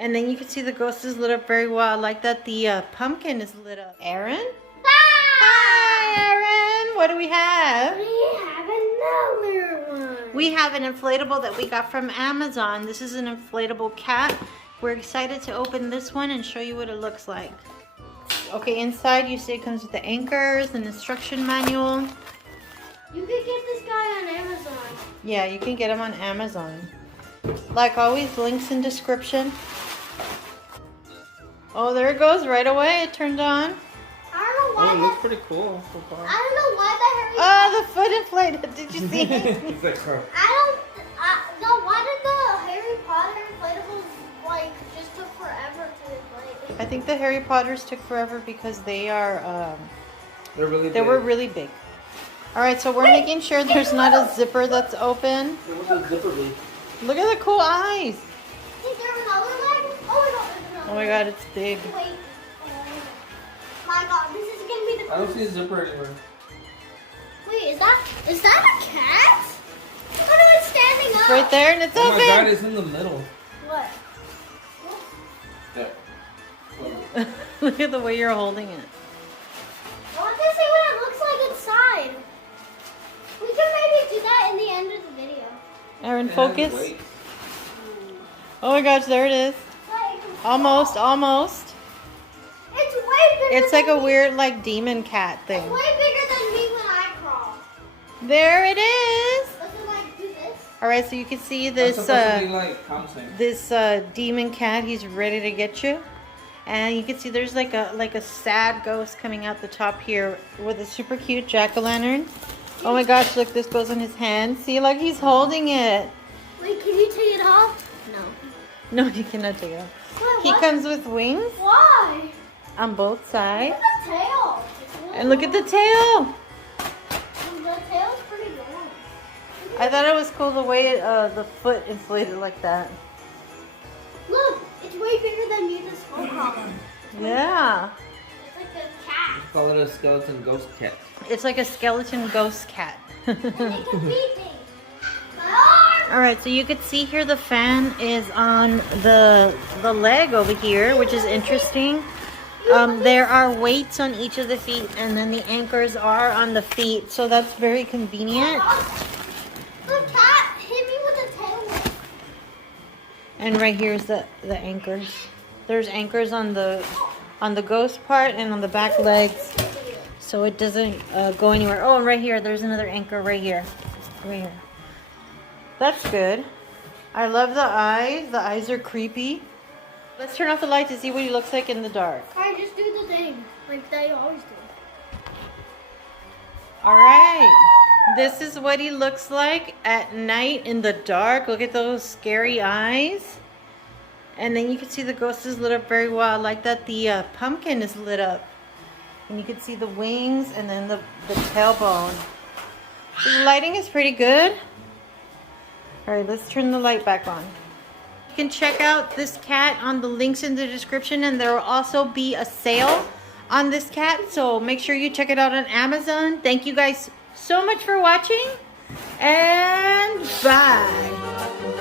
And then you can see the ghost is lit up very well. I like that the pumpkin is lit up. Aaron? Hi, Aaron. What do we have? We have another one. We have an inflatable that we got from Amazon. This is an inflatable cat. We're excited to open this one and show you what it looks like. Okay, inside you see it comes with the anchors, an instruction manual. You could get this guy on Amazon. Yeah, you can get him on Amazon. Like always, links in description. Oh, there it goes right away. It turned on. I don't know why. Oh, it looks pretty cool so far. I don't know why the Harry. Oh, the foot inflated. Did you see it? It's like her. Why did the Harry Potter inflatables just took forever to inflate? I think the Harry Potters took forever because they are They're really big. they were really big. All right, so we're making sure there's not a zipper that's open. So what's the zipper be? Look at the cool eyes. Is there another leg? Oh my god, there's another Oh my god, it's big. Wait. My god, this is gonna be the. I don't see a zipper anywhere. Wait, is that a cat? Oh no, it's standing up. It's right there and it's Oh my god, open. it's in the middle. What? There. Look at the way you're holding it. I want to see what it looks like inside. We can maybe do that in the end of the video. Aaron, It has focus. weight. Oh my gosh, there it is. Almost, almost. It's way bigger. It's like than a me. weird like demon cat It's thing. way bigger than me when I crawl. There it is. Does it do this? All right, so you can see That's this supposed to be like pouncing. this demon cat. He's ready to get you, and you can see there's like a sad ghost coming out the top here with a super cute jack-o'-lantern. Oh my gosh, look, this goes on his hand. See, like he's holding it. Wait, can you take it off? No. No, you cannot take it off. Wait, He what? comes with wings Why? on both sides. Look at the tail. And look at the tail. The tail's pretty long. I thought it was cool the way the foot inflated like that. Look, it's way bigger than me, the skull collar. Yeah. It's like a cat. Call it a skeleton ghost cat. It's like a skeleton ghost cat. And it can beat me. My arm! Alright, so you could see here the fan is on the leg over here, which is interesting. There are weights on each of the feet, and then the anchors are on the feet, so that's very convenient. The cat hit me with a tail whip. And right here's the anchors. There's anchors on the ghost part and on the back legs, so it doesn't go anywhere. Oh, and right here, there's another anchor right here. Right here. That's good. I love the eyes. The eyes are creepy. Let's turn off the light to see what he looks like in the dark. Alright, just do the thing. Like they always do. Alright. This is what he looks like at night in the dark. Look at those scary eyes. And then you can see the ghost is lit up very well. I like that the pumpkin is lit up. And you can see the wings and then the tailbone. The lighting is pretty good. Alright, let's turn the light back on. You can check out this cat on the links in the description, and there will also be a sale on this cat, so make sure you check it out on Amazon. Thank you guys so much for watching, and bye.